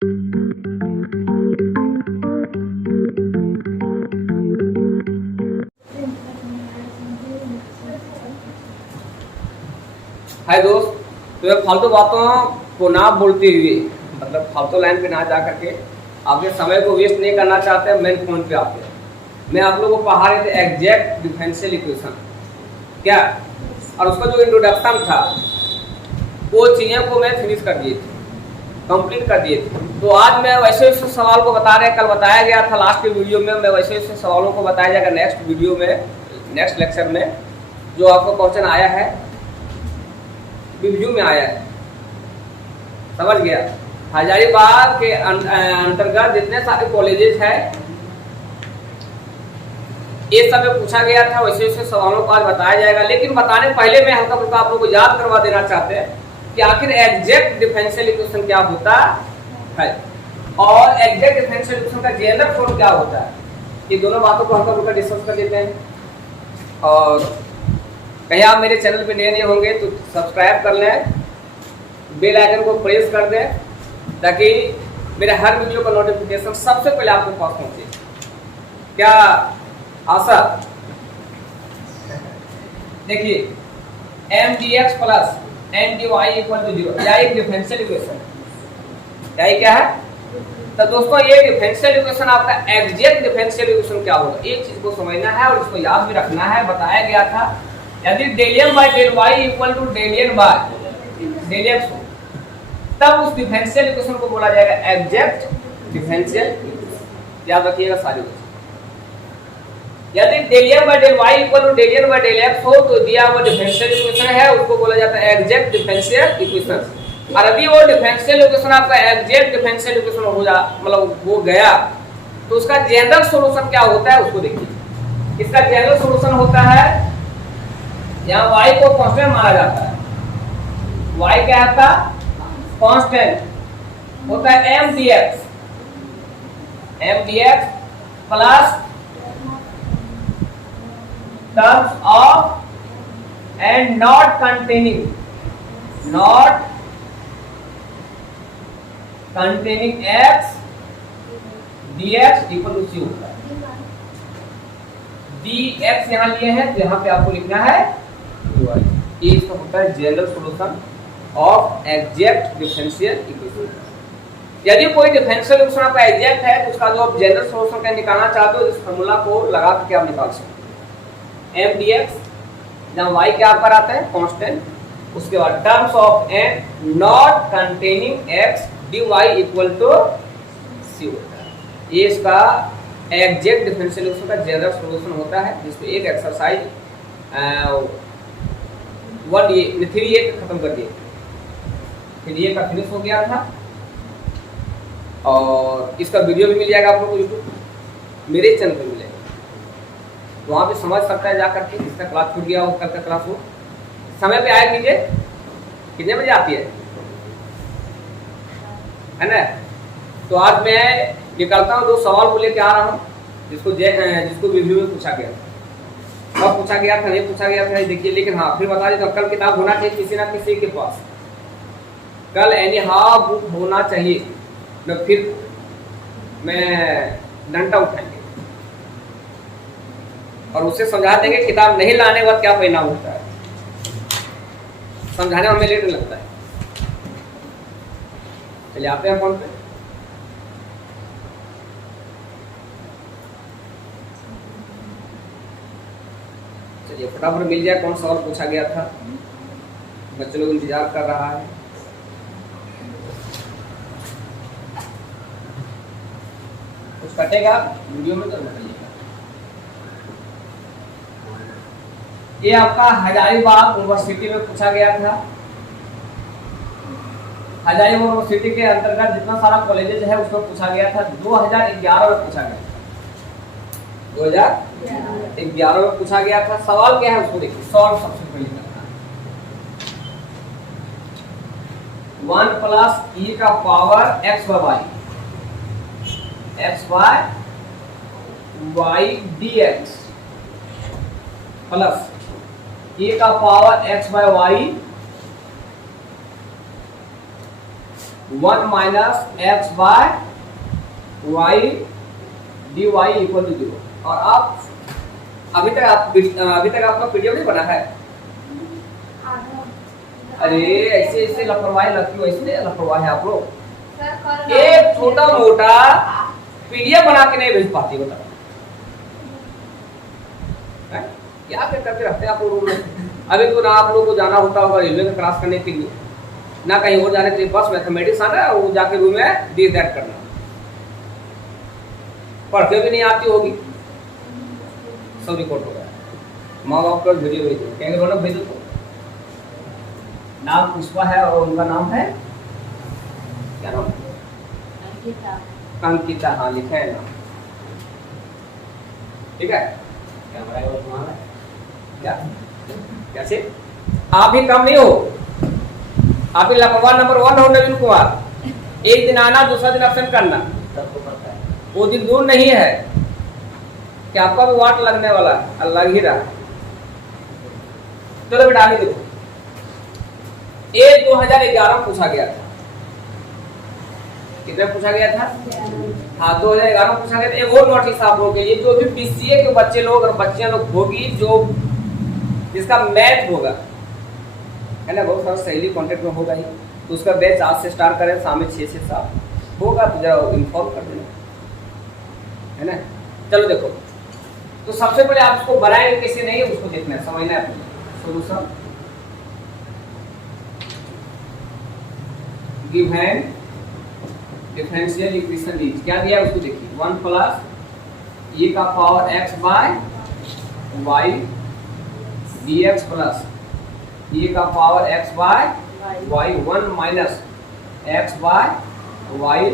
हाय दोस्त, तो ये फालतू बातों को ना बोलते हुए, मतलब फालतू लाइन पे ना जा करके आपके समय को वेस्ट नहीं करना चाहते, मेन पॉइंट पे आते हैं। मैं आप लोगों को पढ़ा रहे थे एग्जैक्ट डिफरेंशियल इक्वेशन क्या, और उसका जो इंट्रोडक्शन था वो चीज़ों को मैं फिनिश कर दिए थे, कंप्लीट कर दिए थे। तो आज मैं वैसे वैसे सवाल को बता रहे, कल बताया गया था लास्ट के वीडियो में, मैं वैसे वैसे सवालों को बताया जाएगा नेक्स्ट वीडियो में, नेक्स्ट लेक्चर में। जो आपको क्वेश्चन आया है रिव्यू में आया है, समझ गया। हजारीबाग के अंतर्गत जितने सारे कॉलेजेस हैं ये सब में पूछा गया था, वैसे वैसे सवालों को आज बताया जाएगा। लेकिन बताने पहले मैं हल्का फुल्का आप लोगों को याद करवा देना चाहते हैं कि आखिर एग्जैक्ट डिफरेंशियल इक्वेशन क्या होता है और एग्जैक्ट डिफरेंशियल इक्वेशन का जनरल फॉर्म क्या होता है। ये दोनों बातों को हल्का फुल्का डिस्कस कर देते हैं। और कहीं आप मेरे चैनल पे नए होंगे तो सब्सक्राइब कर लें, बेल आइकन को प्रेस कर दें ताकि मेरे हर वीडियो का नोटिफिकेशन सबसे पहले आपको पास पहुंचे। क्या आशा? देखिए mdx plus ndy equal to 0, यह एक डिफरेंशियल इक्वेशन है। क्या है? तो दोस्तों ये डिफरेंशियल इक्वेशन आपका एग्जैक्ट डिफरेंशियल इक्वेशन क्या होगा, एक चीज को समझना है और इसको याद भी रखना है। बताया गया था यदि del m by del y equal to del n by del x हो तब उस डिफरेंशियल इक्वेशन को बोला जाएगा एग्जैक्ट डिफरेंशियल। याद रखिएगा सारी बातें। यदि del m by del y equal to del n by del x हो तो दिया हुआ डिफरेंशियल इक्वेशन है उसको बोला जाता है एग्जैक्ट डिफरेंशियल इक्वेशन। और अभी वो डिफरेंशियल इक्वेशन आपका एग्जैक्ट डिफरेंशियल इक्वेशन हो जा मतलब वो गया तो उसका जनरल सॉल्यूशन क्या होता है उसको देखिए। इसका जनरल सॉल्यूशन होता है, यहाँ y को कांस्टेंट माना जाता है, y क्या था कांस्टेंट होता है mdx plus terms of n not containing x dx equal to c होता है। dx यहाँ लिए हैं तो यहाँ पे आपको लिखना है ये इसका होता है general solution of exact differential equation. यदि कोई डिफरेंशियल इक्वेशन आपका एग्जैक्ट है तो उसका जो आप जनरल सॉल्यूशन का निकालना चाहते हो इस फार्मूला को लगा करके आप निकाल सकते हैं। mdx जहाँ y क्या आपका आता है कांस्टेंट, उसके बाद terms of n not containing x dy equal to c होता है। ये इसका एग्जैक्ट डिफरेंशियल इक्वेशन का जनरल सॉल्यूशन होता है, जिसमें एक एक्सरसाइज 3a खत्म कर दिए, 3a का फिनिश हो गया था। और इसका वीडियो भी मिल जाएगा आप लोगों को यूट्यूब मेरे चैनल पर मिलेगा, तो वहाँ पे समझ सकता है जा करके। जिसका क्लास छूट गया हो कल का क्लास हो समय पे आया कीजिए। कितने बजे आती है ना? तो आज मैं निकलता हूँ, 2 सवाल को लेके आ रहा हूँ जिसको रिव्यू में पूछा गया था। कब पूछा गया था नहीं पूछा गया था देखिए, लेकिन हाँ फिर बता देता हूँ कल किताब होना चाहिए किसी ना किसी के पास, कल एनी हाउ बुक होना चाहिए, न फिर मैं डंडा उठाएंगे और उसे समझा देंगे किताब नहीं लाने के बाद क्या परिणाम होता है। समझाने में हमें लेट लगता है। चलिए आते हैं फोन पे। चलिए फटाफट मिल जाए कौन सवाल पूछा गया था, बच्चे लोग इंतजार कर रहा है। कुछ कटेगा वीडियो में तो बताइएगा। ये आपका हजारीबाग यूनिवर्सिटी में पूछा गया था। हजारीबाग यूनिवर्सिटी के अंतर्गत जितना सारा कॉलेजेस है उसको पूछा गया था। 2011 में पूछा गया था, 2011 में पूछा गया था। सवाल क्या है उसको देखिए, सॉल्व सबसे पहले करना है। 1 प्लस e का power x by y dx plus e का power x by y 1 minus x by y d y equal to 0। और आप अभी तक आपका पीडीएफ नहीं बना है? अरे ऐसे ऐसे लापरवाही लगती हो, इसलिए लापरवाही है आप लोग। एक छोटा मोटा पीडीएफ बना के नहीं भेज पाती, बताओ क्या करते रहते हैं आप लोग रूम में। अभी तो ना आप लोग को जाना होता होगा रेलवे का क्रॉस करने के लिए, ना कहीं और जाने के लिए, बस मैथमेटिक्स आना है, वो जाके रूम में दिस दैट करना। पढ़ते भी नहीं आती होगी, सब रिकॉर्ड हो गया। माँ बाप का वीडियो भेजो, कहेंगे रोनक भेजो। तो नाम पुष्पा है और उनका नाम है क्या नाम? अंकिता। हाँ लिखा है नाम, ठीक है। क्या कैसे? आप भी कम नहीं हो, आप ही लापरवाह नंबर 1 हो नवीन कुमार। एक दिन आना, दूसरा दिन अब्सेंट करना, सबको पता है। वो दिन दूर नहीं है कि आपका भी वाट लगने वाला है, लग ही रहा। चलो बेटा आगे देखो। ये 2011 में पूछा गया था। कितने पूछा गया था? हाँ 2011 में पूछा गया था। एक और नोटिस आप लोगों के लिए, जो भी बीसीए के बच्चे लोग और बच्चियां लोग होगी, जो जिसका मैथ होगा, है ना, बहुत सारा सहेली कांटेक्ट में होगा ही, तो उसका बैच आज से स्टार्ट करें, शाम में 6 से 7 होगा, तो जरा इन्फॉर्म कर देना, है ना। चलो देखो, तो सबसे पहले आप उसको बनाएंगे कैसे, नहीं है उसको देखना है, समझना है solution. Given differential equation is, क्या दिया है उसको देखिए, 1 प्लस ए का power x by y dx plus a का power x by y 1 minus x by y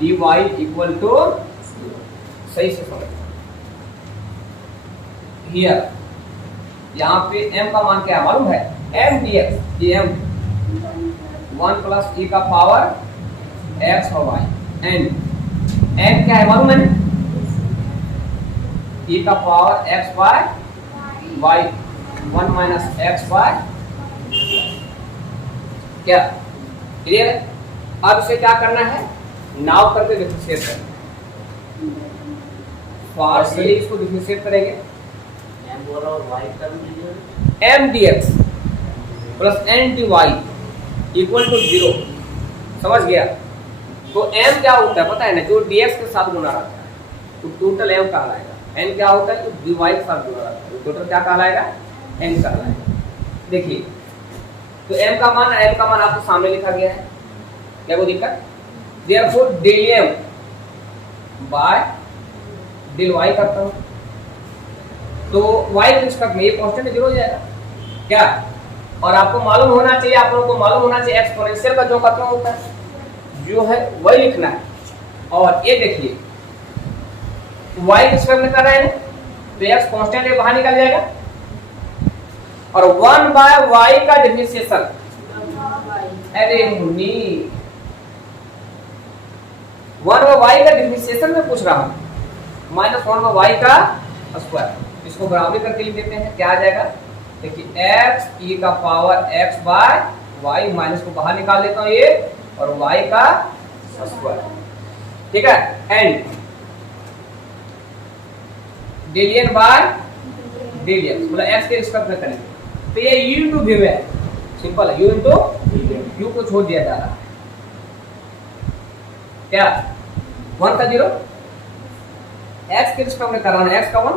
d y equal to, सही से समझ हियर। यहाँ पे m का मान क्या है मालूम है? m dx, ये m 1 प्लस e का पावर x और y, एंड n क्या है मालूम है? e का power x by y 1 minus x by, क्या क्लियर है? अब इसे क्या करना है, नाव करके डिफरेंशिएट करना, पार्शियली इसको डिफरेंशिएट करेंगे। m dx plus n dy equal to 0, समझ गया? तो m क्या होता है पता है ना, जो dx के साथ गुना रहता है तो टोटल m कहलाएगा। n क्या होता है, तो dy के साथ गुना रहता है तो टोटल क्या कहलाएगा, n कहलाएगा। देखिए तो m का मान आपको सामने लिखा गया है, क्या कोई दिक्कत? Therefore del m by del y करता हूं, तो y के रिस्पेक्ट में ये कांस्टेंट 0 हो जाएगा क्या। और आपको मालूम होना चाहिए, आप लोगों को मालूम होना चाहिए एक्सपोनेंशियल का जो खत्म होता है जो है वही लिखना है। और ये देखिए y के रिस्पेक्ट में कर रहे हैं तो x कांस्टेंट है, बाहर निकल जाएगा। और 1 बाय y का डिफरेंशिएशन, अरे मुन्नी 1 बाय y का डिफरेंशिएशन में पूछ रहा हूं, माइनस 1 बाय y का स्क्वायर, इसको बराबरी करके लिख देते हैं, क्या आ जाएगा? देखिए x e का power x by y, minus को बाहर निकाल देता हूं ये, और y का स्क्वायर, ठीक है। And del n by del x, मतलब x के रिस्पेक्ट में करेंगे तो ये u इनटू v है, सिंपल है, u इनटू u को छोड़ दिया जा रहा है, क्या 1 का 0 x के रिस्पेक्ट में कराना है, x का 1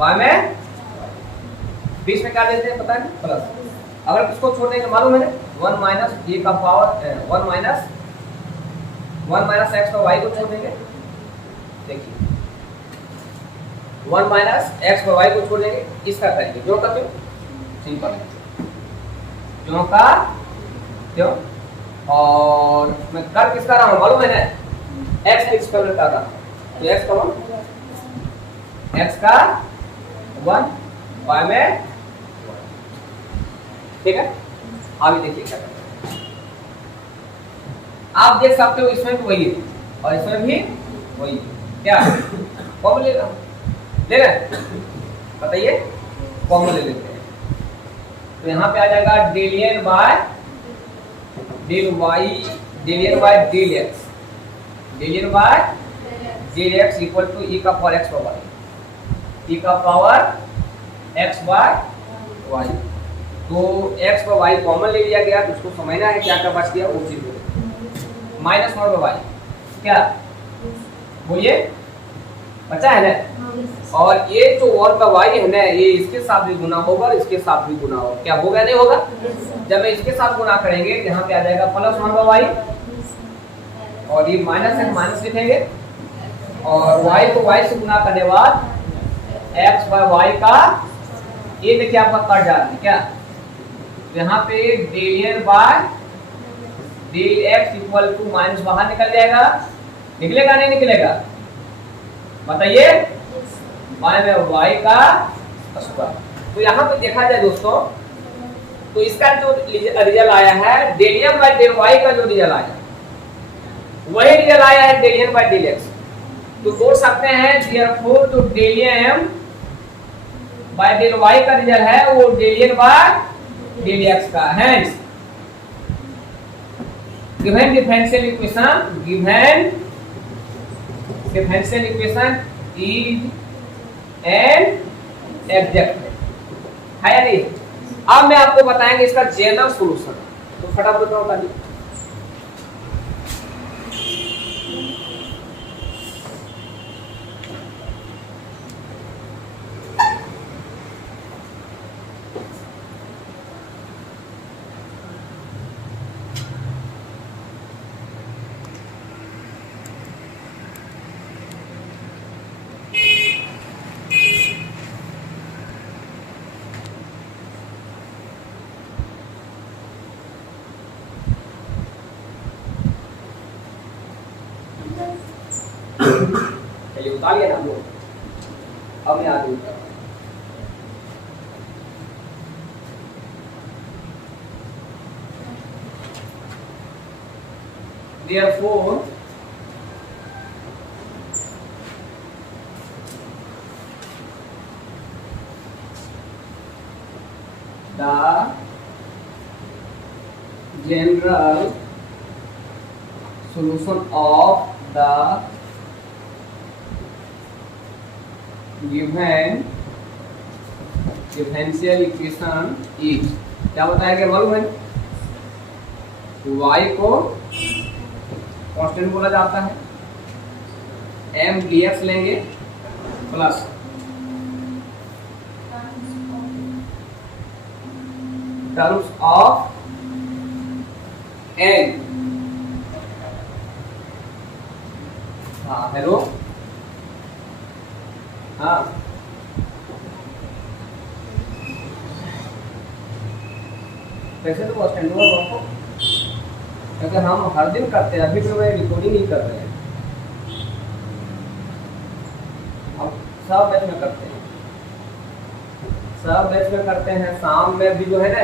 y में बीच में क्या देते हैं पता है, प्लस। अगर इसको छोड़ने का मालूम है 1 माइनस ए का पावर 1 माइनस एक्स और वाई को छोड़ देंगे, देखिए 1 माइनस एक्स और वाई को छोड़ देंगे, इसका करेंगे जो का क्यों, सिंपल जो का क्यों। और मैं कर किसका रहा हूं मालूम है ना, एक्स के रिस्पेक्ट में कर रहा हूं, तो एक्स का 1, एक्स का 1 वाई में, ठीक है। अभी देखिए क्या करते हैं, आप देख सकते हो इसमें भी वही है और इसमें भी वही है, क्या कॉमन ले रहे हैं, बताइए कॉमन ले लेते हैं, तो यहाँ पे आ जाएगा del n by del y del n by del x, del n by del x equal to e का power x by y, e का पावर एक्स बाय वाई। तो एक्स बाय वाई कॉमन ले लिया गया, तो उसको समझना है क्या क्या बच गया वो चीज। माइनस वन बाय वाई क्या बोलिए बचा है ना, और ये जो वन का वाई है ना ये इसके साथ भी गुना होगा और इसके साथ भी गुना होगा, क्या होगा नहीं होगा। जब इसके साथ गुना करेंगे यहाँ पे आ जाएगा प्लस वन बाय वाई, और ये माइनस है माइनस लिखेंगे, और वाई को वाई से गुना करने बाद एक्स बाय वाई का ये देखिए आपका कट जा रहा है क्या, यहाँ पे del n by del x equal to minus बाहर निकल जाएगा, निकलेगा नहीं निकलेगा बताइए, माइनस वाई का स्क्वायर। तो यहाँ पे देखा जाए दोस्तों, तो इसका जो रिजल्ट आया है del m by del y का जो रिजल्ट आया वही रिजल्ट आया है del n by del x. तो बोल सकते हैं देयरफॉर जो del m by del y का रिजल्ट है वो del n by del x का है। Given differential equation, given differential equation is an exact है या नहीं। अब मैं आपको बताएंगे इसका जनरल सॉल्यूशन, तो फटाफट बताओ ताली। चलिए उतार लिया ना हम लोग, अब मैं आगे उतार। Therefore the general solution of the given differential equation is, क्या बताया गया मालूम है, y को कांस्टेंट बोला जाता है, m dx लेंगे प्लस टर्म्स ऑफ n, हाँ हेलो हाँ कैसे तो कांस्टेंट होगा आपको, क्योंकि हम हर दिन करते हैं, अभी तो मैं रिकॉर्डिंग ही कर रहे हैं, अब सब बैच में करते हैं, सब बैच में करते हैं, शाम में भी जो है ना,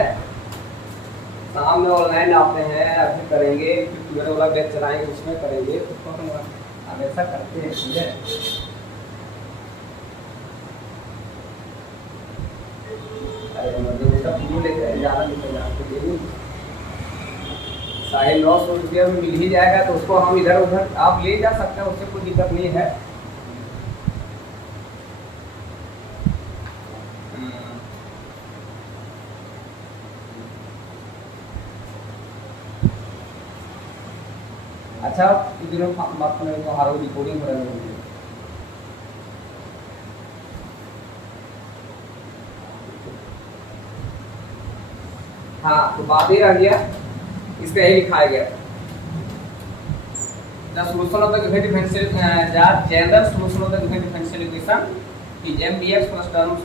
शाम में ऑनलाइन आते हैं, अभी करेंगे, फिर मेरे वाला बैच चलाएंगे उसमें करेंगे, तो हमेशा करते हैं ठीक है। ₹950 में मिल ही जाएगा, तो उसको हम इधर उधर आप ले जा सकते हैं, उससे कोई दिक्कत नहीं है। अच्छा इधर बात में तो हारो रिकॉर्डिंग हो रही है, हाँ तो बात ही रह गया, इसका यही लिखा गया the solution of the given differential the general solution of the given differential equation is m dx plus terms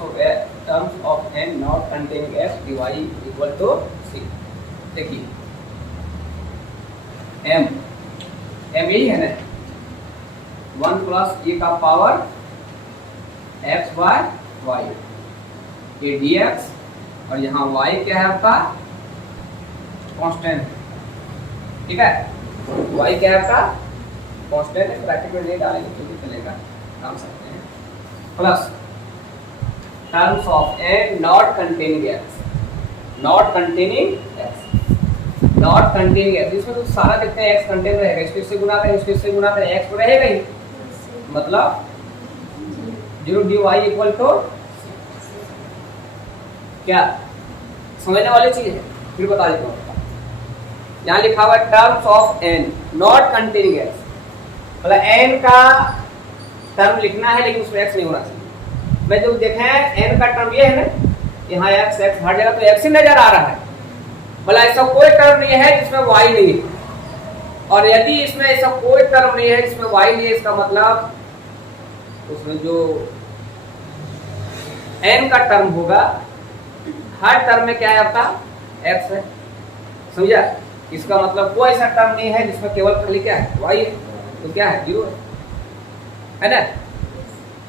of n not containing x dy equal to c। देखिए m यही है ना, 1 प्लस e का power x by y, ये dx, और यहाँ y क्या है आपका कांस्टेंट, ठीक है, y क्या है आपका कांस्टेंट है, ब्रैकेट में नहीं डालेंगे तो भी चलेगा, डाल सकते हैं, plus terms of n not containing x, not containing x, not containing x, इसमें तो सारा देखते हैं एक्स कंटेन रहेगा, इसको गुना करें इसको गुना करें एक्स तो रहेगा ही, मतलब 0 dy इक्वल टू क्या, समझने वाली चीज है। फिर बता देता हूँ, यहाँ लिखा हुआ terms of n not containing x, मतलब एन का टर्म लिखना है लेकिन उसमें एक्स नहीं होना चाहिए। मैं जो देखे एन का टर्म ये है ना, यहाँ एक्स एक्स हर जगह तो एक्स ही नजर आ रहा है, मतलब ऐसा कोई टर्म नहीं है जिसमें वाई नहीं है, और यदि इसमें ऐसा कोई टर्म नहीं है जिसमें वाई नहीं है, इसका मतलब उसमें जो एन का टर्म होगा हर टर्म में क्या है आपका एक्स है, समझा। इसका मतलब कोई ऐसा टर्म नहीं है जिसमें केवल खाली क्या है वाई है, तो क्या है 0 है ना।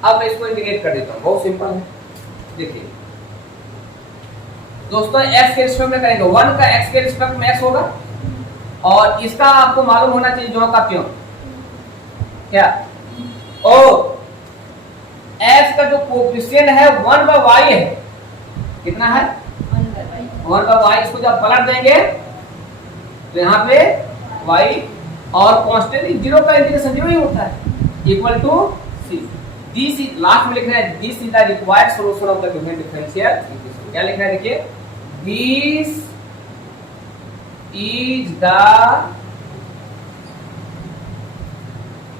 अब मैं इसको इंडिकेट कर देता हूँ, बहुत सिंपल है। देखिए दोस्तों x के रिस्पेक्ट में करेंगे, 1 का x के रिस्पेक्ट में x होगा, और इसका आपको मालूम होना चाहिए जो का क्यों क्या, और x का जो कोएफिशिएंट है 1/y है, कितना है 1/y, इसको जब पलट देंगे तो यहाँ पे y और कांस्टेंट 0 का इंटीग्रेशन 0 ही होता है, equal to c। This is last में लिखना है, this is the required solution of the given differential equation. क्या लिखना है देखिए, this is the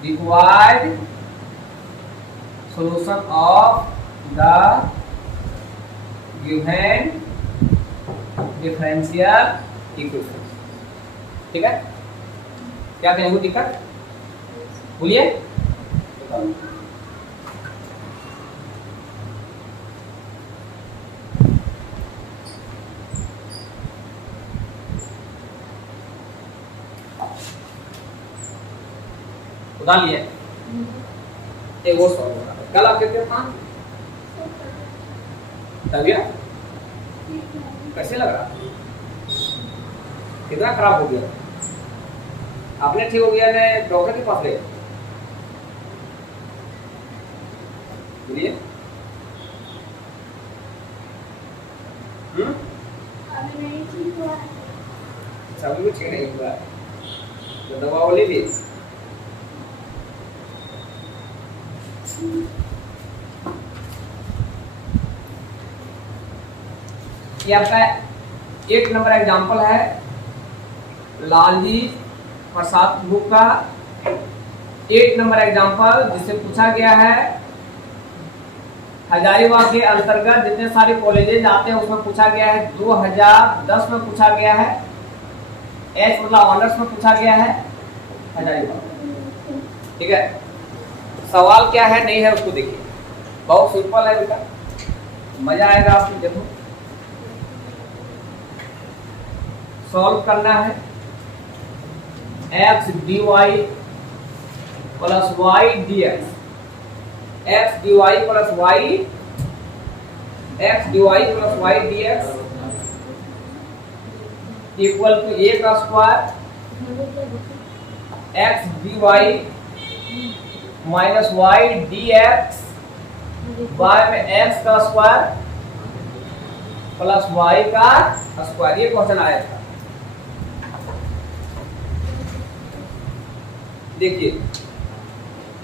required solution of the given differential equation. ठीक है, क्या कहेंगे दिक्कत बोलिए। बता लिए एक और सॉल्व होगा कल आप कहते हैं तबियत कैसे लग रहा, कितना खराब हो गया, आपने ठीक हो गया ने डॉक्टर के पास गए बोलिए। अभी नहीं ठीक हुआ, सभी कुछ ठीक नहीं हुआ, तो दवा ले ली। ये आपका 8 नंबर एग्जाम्पल है लालजी प्रसाद बुक का, 8 नंबर एग्जाम्पल जिससे पूछा गया है हजारीबाग के अंतर्गत जितने सारे कॉलेजेस आते हैं उसमें पूछा गया है, 2010 में पूछा गया है, एच मतलब ऑनर्स में पूछा गया है हजारीबाग। ठीक है, सवाल क्या है नहीं है उसको देखिए, बहुत सिंपल है बेटा, मजा आएगा आपको। देखो सॉल्व करना है, x dy plus y dx, x dy plus y, x dy plus y dx equal to a का square x dy minus y dx y में x का स्क्वायर प्लस y का स्क्वायर। ये क्वेश्चन आया था, देखिए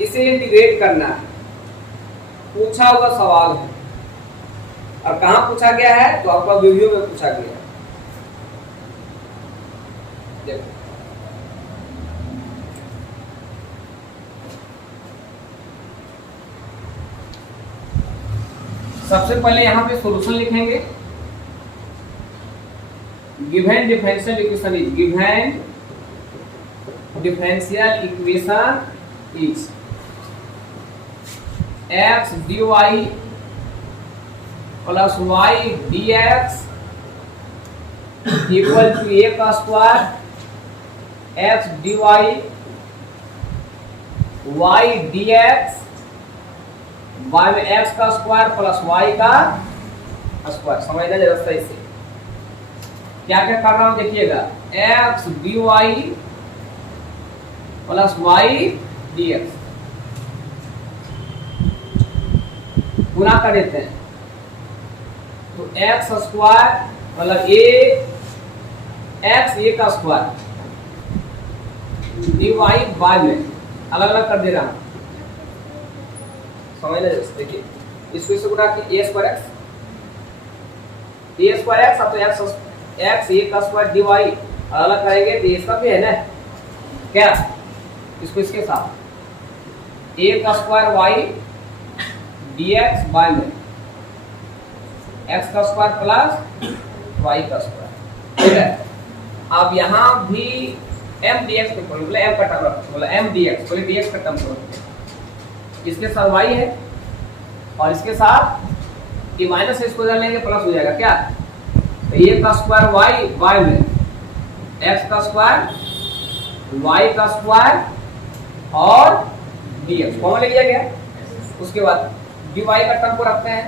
इसे इंटीग्रेट करना है, पूछा हुआ सवाल है, और कहां पूछा गया है तो आपका वीडियो में पूछा गया है। देखो सबसे पहले यहां पे सॉल्यूशन लिखेंगे, given differential equation is, given differential equation is x dy plus y dx equal to a का square x dy y dx y में x का स्क्वायर प्लस y का स्क्वायर। समझना जरा सही से, क्या क्या कर रहा हूं देखिएगा, x dy plus y dx गुना कर देते हैं तो x स्क्वायर मतलब a एक्स ए का स्क्वायर dy बाय में अलग अलग कर दे रहा हूं, समझ लीजिए। देखिए इसको इससे गुणा कि ए स्क्वायर एक्स अब तो एक्स ए का स्क्वायर dy अलग करेंगे तो इसका भी है ना क्या, इसको इसके साथ ए का स्क्वायर y dx बाय में एक्स का स्क्वायर प्लस वाई का स्क्वायर, ठीक है। अब यहाँ भी एम डी एक्स बोले एम का टर्म रखो, बोला एम डी एक्स बोले डी एक्स का टर्म रखो, इसके साथ वाई है और इसके साथ ये माइनस से इसको लेंगे प्लस हो जाएगा क्या, तो ए का स्क्वायर वाई बाय में एक्स का स्क्वायर वाई का स्क्वायर और डी एक्स कॉमन ले लिया गया। उसके बाद डी वाई का टर्म को रखते हैं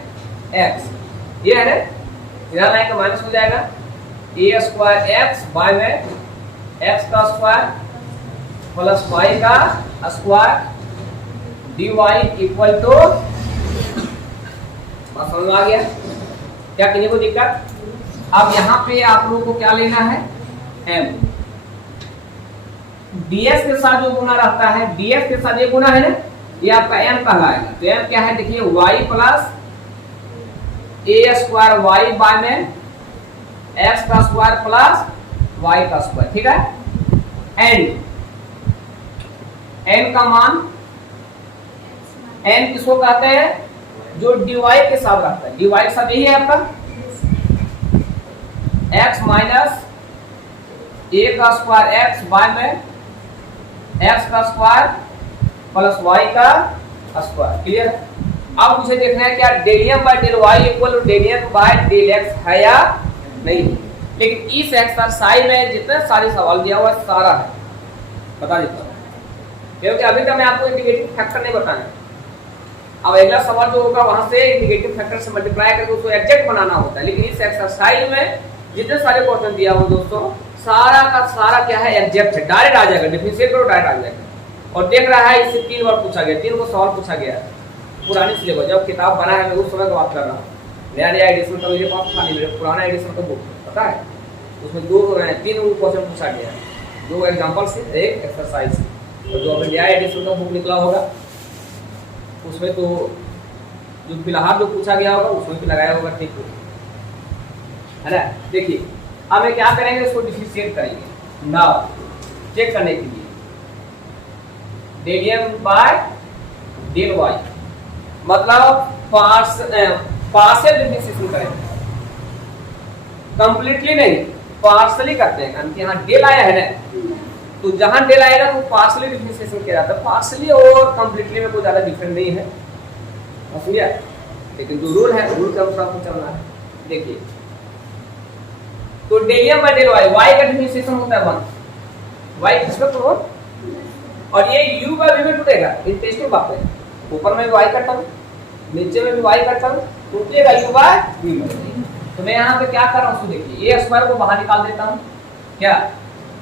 एक्स, ये है ना, इधर लाएंगे माइनस हो जाएगा ए स्क्वायर एक्स बाय में एक्स का स्क्वायर प्लस वाई का square d y equal to, बात समझ में आ गया क्या, किसी को दिक्कत। अब यहाँ पे आप लोगों को क्या लेना है, एम डीएक्स के साथ जो गुना रहता है, डीएक्स के साथ ये गुना है ना, ये आपका एम कहलाएगा। तो एम क्या है देखिए, वाई प्लस ए स्क्वायर वाई बाय में एक्स का स्क्वायर प्लस वाई का स्क्वायर, ठीक है। एंड एन का मान, एन किसको कहते हैं, जो डीवाई के साथ रहता है, डीवाई के साथ यही है आपका एक्स माइनस ए का स्क्वायर एक्स बाय में एक्स का स्क्वायर प्लस वाई का स्क्वायर, क्लियर है। अब मुझे देखना है क्या del m by del y equal del m by del x है या नहीं। लेकिन इस एक्सरसाइज में जितने सारे सवाल दिया हुआ है सारा है, बता देता हूँ, क्योंकि अभी तक मैं आपको इंटीग्रेटिंग फैक्टर नहीं बताया। अब अगला सवाल जो होगा वहां से इंटीग्रेटिंग फैक्टर से मल्टीप्लाई करके उसको एग्जैक्ट बनाना होता है। लेकिन इस एक्सरसाइज में जितने सारे क्वेश्चन दिया हुआ दोस्तों, सारा का सारा क्या है, एग्जैक्ट है, डायरेक्ट आ जाएगा, डिफरेंशिएट करो डायरेक्ट आ जाएगा। और देख रहा है इससे 3 बार पूछा गया, 3 को सवाल पूछा गया पुरानी सिलेबस, जब किताब बना है मैं उस समय की बात कर रहा हूँ। नया एडिशन का मेरे पास था नहीं, मेरे पुराना एडिशन का बुक पता है, उसमें 3 क्वेश्चन पूछा गया है, 2 एग्जाम्पल से, एक एक्सरसाइज से। और जो अभी नया एडिशन का बुक निकला होगा उसमें तो जो फिलहाल जो पूछा गया होगा उसमें भी लगाया होगा, ठीक है ना। देखिए अब हम क्या करेंगे, इसको डिफरेंशिएट करेंगे नाउ चेक करने के लिए, del m by del y मतलब पार्शियल डिफरेंशिएशन करेंगे, कंप्लीटली नहीं पार्शियली करते हैं। यहाँ डेल आया है ना, तो जहां डेल आएगा तो पार्शियली डिफरेंशिएशन किया जाता है। पार्शियली और कंप्लीटली में कोई ज्यादा डिफरेंस नहीं है, समझिए। लेकिन जो रूल है रूल के अनुसार आपको चलना है। देखिए तो del m by del y, y का डिफरेंशिएशन होता है 1, वाई किसका तो, और ये u का v में टूटेगा, इंटरेस्टिंग बात है, ऊपर में y का टर्म नीचे में भी y का टर्म टूटेगा u बाय v में। तो मैं यहाँ पे क्या कर रहा हूँ, देखिए a स्क्वायर को बाहर निकाल देता हूँ, क्या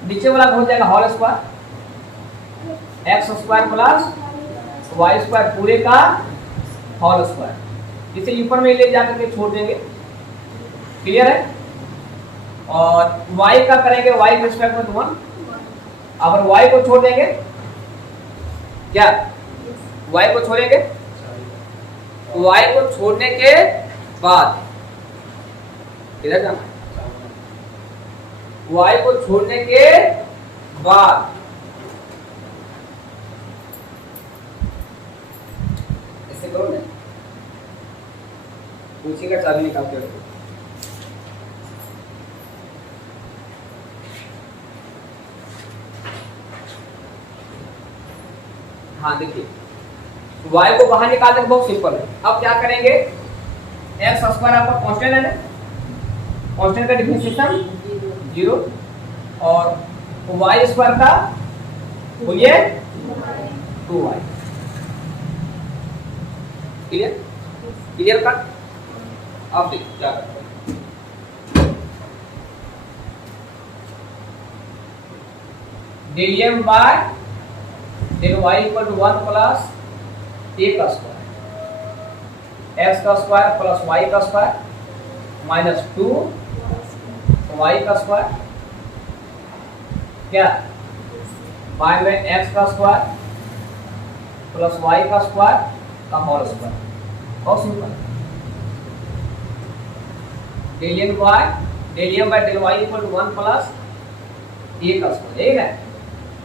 नीचे वाला हो जाएगा whole square x square plus y square पूरे का होल स्क्वायर, इसे ऊपर में ले जाकर के छोड़ देंगे, क्लियर है। और y का करेंगे y के रिस्पेक्ट में 1, अगर y को छोड़ देंगे, क्या y को छोड़ेंगे, y को छोड़ने के बाद इधर जाना, y को छोड़ने के बाद ऐसे करो ना, पूछेगा चाबी निकाल के रखो। हाँ देखिए y को बाहर निकालने बहुत सिंपल है। अब क्या करेंगे, एक्स स्क्वायर आपका कांस्टेंट है ना, कांस्टेंट का डिफरेंशिएशन 0 और y स्क्वायर का बोलिए 2y, क्लियर क्लियर कट। अब देखिए क्या करते हैं, del m by del y equal to 1 plus a का स्क्वायर एक्स का स्क्वायर प्लस वाई का स्क्वायर माइनस 2 वाई का स्क्वायर क्या y में x का स्क्वायर प्लस y का स्क्वायर का होल स्क्वायर। बहुत simple. Del m by del y equal to 1 plus a का स्क्वायर, ठीक है।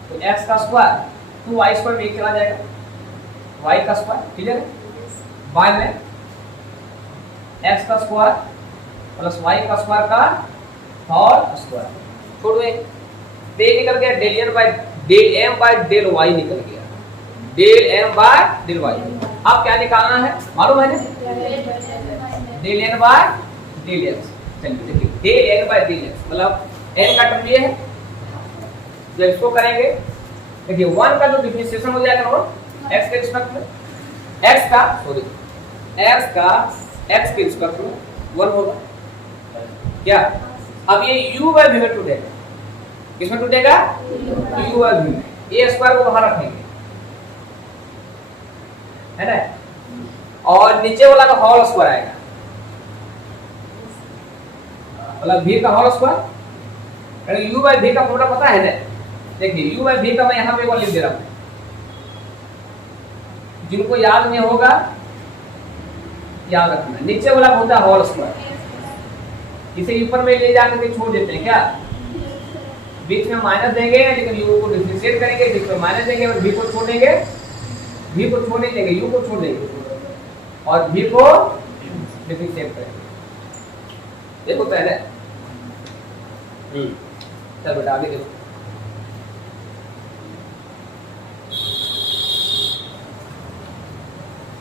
तो x का स्क्वायर 2y स्क्वायर में चला जाएगा, y का स्क्वायर, ठीक है। y में x का स्क्वायर प्लस y का स्क्वायर का होल स्क्वायर। छोड़ दे, निकल गया del m by del y निकल गया, del m by del y। अब क्या निकालना है मालूम है ना, del n by del x। चलिए देखिए, del n by del x मतलब n का टर्म ये है। जब इसको करेंगे देखिए 1 का जो डिफरेंशिएशन हो जाएगा ना x के रिस्पेक्ट में, x का x के रिस्पेक्ट में 1 होगा क्या। अब ये u बाय v में टूटेगा, किसमें टूटेगा, u बाय v में। a स्क्वायर को बाहर रखेंगे है ना, और नीचे वाला का होल स्क्वायर आएगा, मतलब v का whole square. u by v का फॉर्मूला पता है ना, देखिए u बाय v का मैं यहाँ पे लिख दे रहा हूँ, जिनको याद नहीं होगा याद रखना। नीचे वाला होता है होल स्क्वायर, इसे ऊपर में ले जाकर के छोड़ देते हैं क्या, बीच में माइनस देंगे लेकिन u को डिफरेंशिएट करेंगे, बीच में माइनस देंगे और v को छोड़ देंगे, v को छोड़ नहीं देंगे, u को छोड़ देंगे और v को डिफरेंशिएट करेंगे। देखो पहले चल बेटा आगे देखो,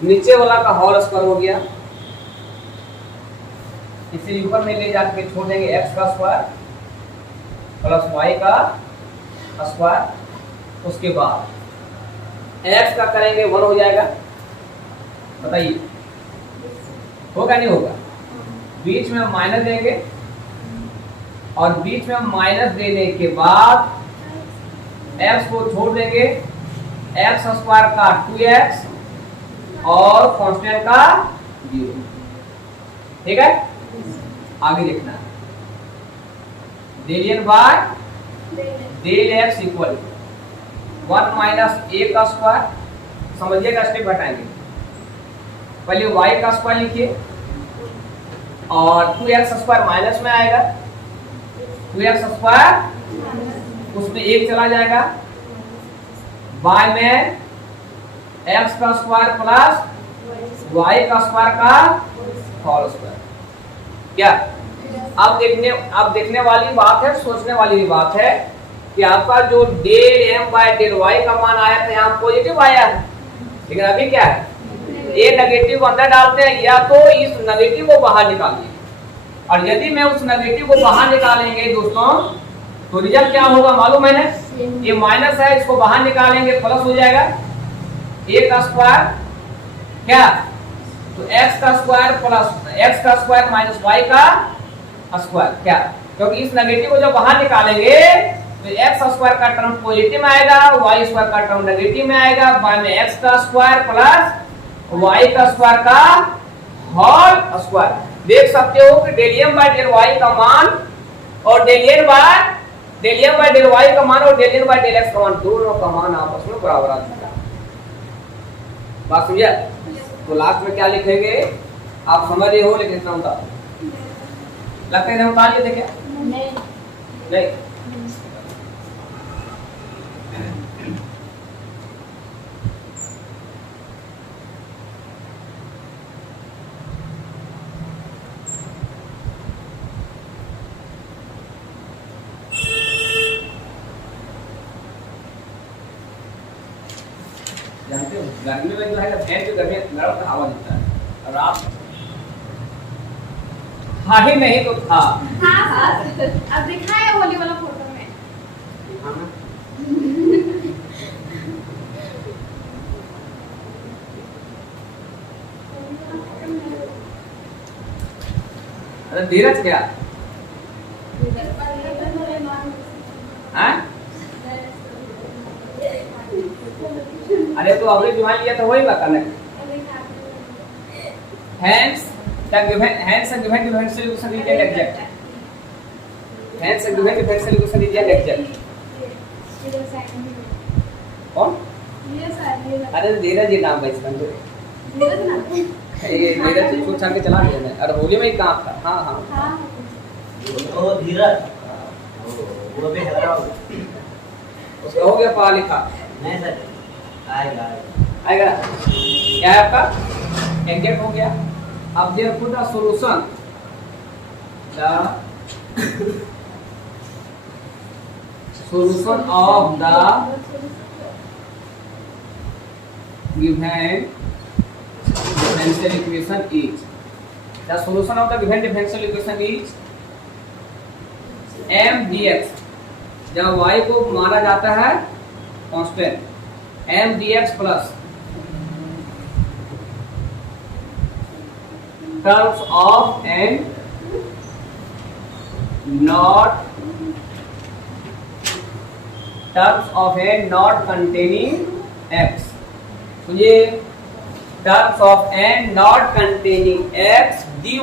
नीचे वाला का होल स्क्वायर हो गया, इसे ऊपर में ले जाकर के छोड़ देंगे, x का स्क्वायर प्लस y का स्क्वायर, उसके बाद x का करेंगे 1 हो जाएगा। बताइए होगा नहीं होगा, बीच में माइनस देंगे और बीच में माइनस देने के बाद x को छोड़ देंगे, x स्क्वायर का 2x और कांस्टेंट का 0, ठीक है। आगे लिखना है del n by del x equal 1 minus a का स्क्वायर, समझिएगा स्टेप घटाएंगे, पहले y का स्क्वायर लिखिए और 2x स्क्वायर माइनस में आएगा, 2x स्क्वायर उसमें 1 चला जाएगा, y में x का स्क्वायर प्लस y का स्क्वायर का होल स्क्वायर। क्या अब देखने वाली बात है, सोचने वाली भी बात है कि आपका जो del m by del y का मान आया था यहाँ पॉजिटिव आया है, लेकिन अभी क्या है, ये नेगेटिव को अंदर डालते हैं या तो इस नेगेटिव को बाहर निकालिए, और यदि मैं उस नेगेटिव को बाहर निकालेंगे दोस्तों तो रिजल्ट क्या होगा मालूम है ना, ये माइनस है, इसको बाहर निकालेंगे प्लस हो जाएगा, a का स्क्वायर क्या, तो x का स्क्वायर प्लस x का स्क्वायर माइनस y का स्क्वायर क्या, क्योंकि इस नेगेटिव को जब बाहर निकालेंगे तो x स्क्वायर का टर्म पॉजिटिव में आएगा, y स्क्वायर का टर्म नेगेटिव में आएगा, y में x का स्क्वायर प्लस y का स्क्वायर का होल स्क्वायर। देख सकते हो कि del m by del y का मान और del n by del y का मान और del n by del x का मान, दोनों का मान आपस में बराबर आता है। बात समझे? तो लास्ट में क्या लिखेंगे आप समझ रहे हो, लेकिन इतना उतार लगता है उतार लिए थे क्या, नहीं जानते हो गर्मी में जो है फैन जो गर्मी नरम हवा देता है, और आप हाँ ही नहीं तो था। हाँ अब दिखाया होली वाला फोटो में। अरे धीरज क्या हाँ? अरे तो अभी ज्वाइन लिया था वही बता नहीं, hence the given differential solution is an exact, hence the given differential solution is an exact। ये साइन भी कौन? ये सारे अरे धीरज जी नाम है इसका तो धीरज ना ये धीरज से छूट छाट के चला गया मैं। और होली में ही काम था। हाँ हाँ हाँ वो धीरज वो भी है उसका हो गया पढ़ा लिखा। नहीं सर आएगा आएगा ना? क्या है आपका एग्जैक्ट हो गया। अब there the solution of the given differential equation is the solution of the given differential equation is m dx। जब y को माना जाता है constant m dx plus terms of n not containing x। तो ये terms of n not containing x dy,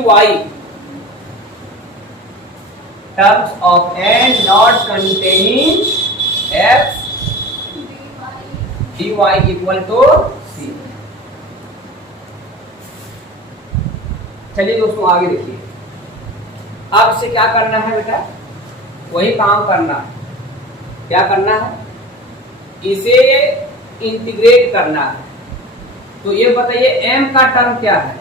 terms of n not containing x dy equal to c। चलिए दोस्तों आगे देखिए। अब इसे क्या करना है बेटा? वही काम करना है। क्या करना है? इसे इंटीग्रेट करना है। तो ये बताइए m का टर्म क्या है?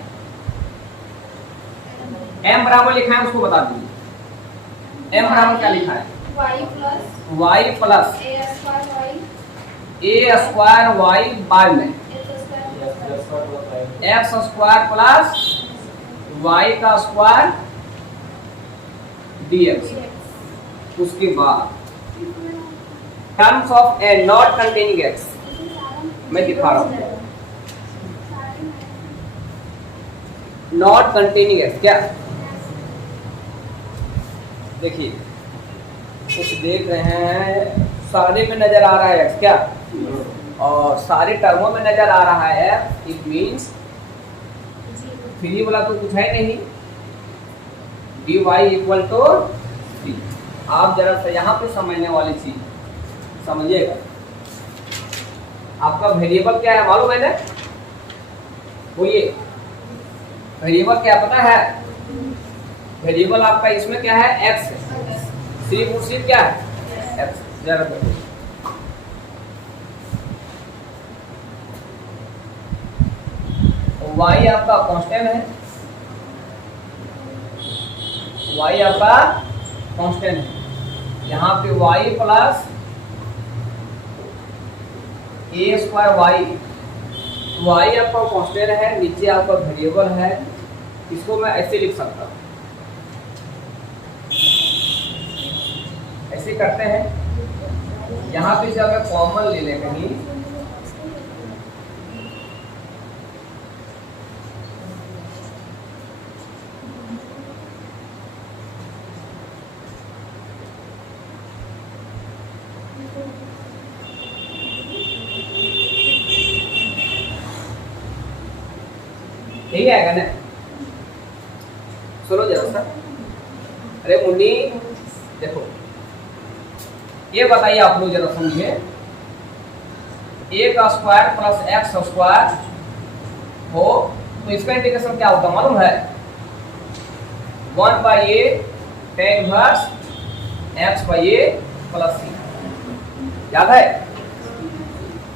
m बराबर लिखा है, उसको बता दीजिए। m बराबर क्या लिखा है? y plus a square y by में x स्क्वायर प्लस y का स्क्वायर dx। उसके बाद terms of n not containing x मैं दिखा रहा हूं। नॉट कंटेनिंग एक्स क्या? देखिए कुछ देख रहे हैं, सारे में नजर आ रहा है एक्स क्या, और सारे टर्मों में नजर आ रहा है एक्स। इट मींस फ्री वाला तो कुछ है नहीं, dy इक्वल टू सी। आप जरा सा यहाँ पे समझने वाली चीज समझिएगा। आपका वेरिएबल क्या है मालूम है ना? बोलिए वेरिएबल क्या पता है? वेरिएबल आपका इसमें क्या है? एक्स है। सिर्फ और सिर्फ क्या है? एक्स। जरा देखो y आपका कांस्टेंट है, y आपका कांस्टेंट है। यहाँ पे y प्लस ए स्क्वायर y आपका कांस्टेंट है, नीचे आपका वेरिएबल है। इसको मैं ऐसे लिख सकता हूँ, ऐसे करते हैं। यहाँ पे जब मैं कॉमन ले लें कहीं, यही आएगा ना? सुनो जरा सा। अरे मुन्नी देखो, ये बताइए आप लोग जरा समझिए। ए का स्क्वायर प्लस एक्स स्क्वायर हो तो इसका इंटीग्रेशन क्या होता मालूम है? 1/a tan inverse x/a plus c। याद है?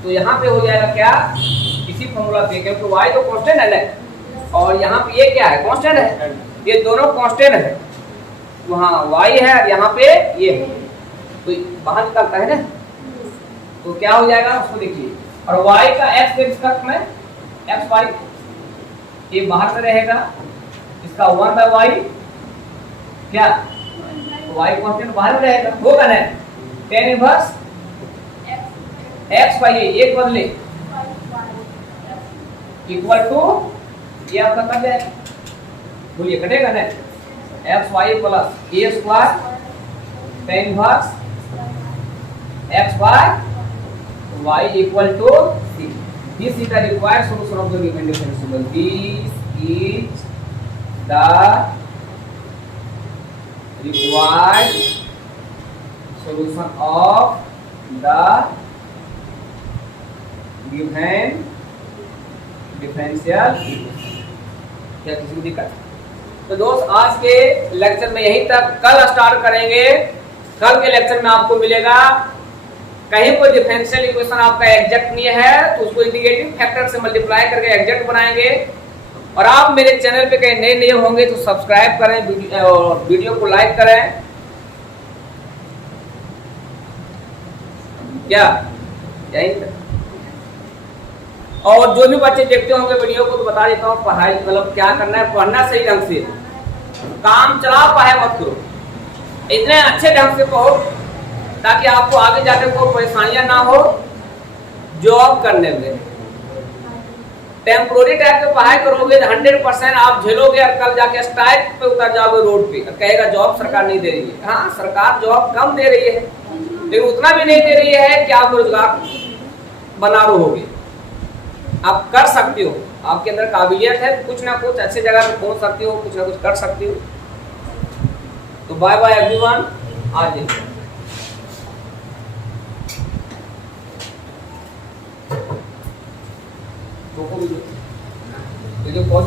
तो यहाँ पे हो जाएगा क्या, इसी फॉर्मूला पे, क्योंकि y तो कांस्टेंट है ना, और यहाँ पे ये क्या है? कांस्टेंट है। ये दोनों कांस्टेंट है, वहाँ y है और यहाँ पे ये है, तो बाहर निकलता है ना, तो क्या हो जाएगा उसको देखिए। और y का x के रिस्पेक्ट में x/y, ये बाहर में रहेगा, इसका 1/y क्या, y कांस्टेंट बाहर में रहेगा, होगा ना। tan इनवर्स x/a एक बदले इक्वल टू, ये आपका कट जाएगा, बोलिए कटेगा ना? xy plus a square tan inverse xy y equal to c। This is the required solution of the given differential. This is the required solution of the given differential क्या किसी को दिक्कत? तो दोस्त आज के लेक्चर में यहीं तक, कल स्टार्ट करेंगे। कल के लेक्चर में आपको मिलेगा कहीं कोई डिफरेंशियल इक्वेशन आपका एग्जैक्ट नहीं है तो उसको इंटीग्रेटिंग फैक्टर से मल्टीप्लाई करके एग्जैक्ट बनाएंगे। और आप मेरे चैनल पे कहीं नए होंगे तो सब्सक्राइब करें और वीडियो को लाइक करें। क्या यही तक। और जो भी बच्चे देखते होंगे वीडियो को तो बता देता हूँ, पढ़ाई मतलब क्या करना है, पढ़ना सही ढंग से, काम चला पाए मत करो, इतने अच्छे ढंग से पढ़ो ताकि आपको आगे जाकर कोई परेशानियां ना हो जॉब करने में। टेम्पोररी टाइप की पढ़ाई करोगे तो 100% आप झेलोगे और कल जाके स्ट्राइक पे उतर जाओगे रोड पे, कहेगा जॉब सरकार नहीं दे रही है। हाँ, सरकार जॉब कम दे रही है लेकिन उतना भी नहीं दे रही है कि आप रोजगार बना रहोगे। आप कर सकते हो, आपके अंदर काबिलियत है, कुछ ना कुछ अच्छे जगह पे पहुंच सकते हो, कुछ ना कुछ कर सकते हो। तो बाय बाय एवरीवन, आज वीडियो पॉज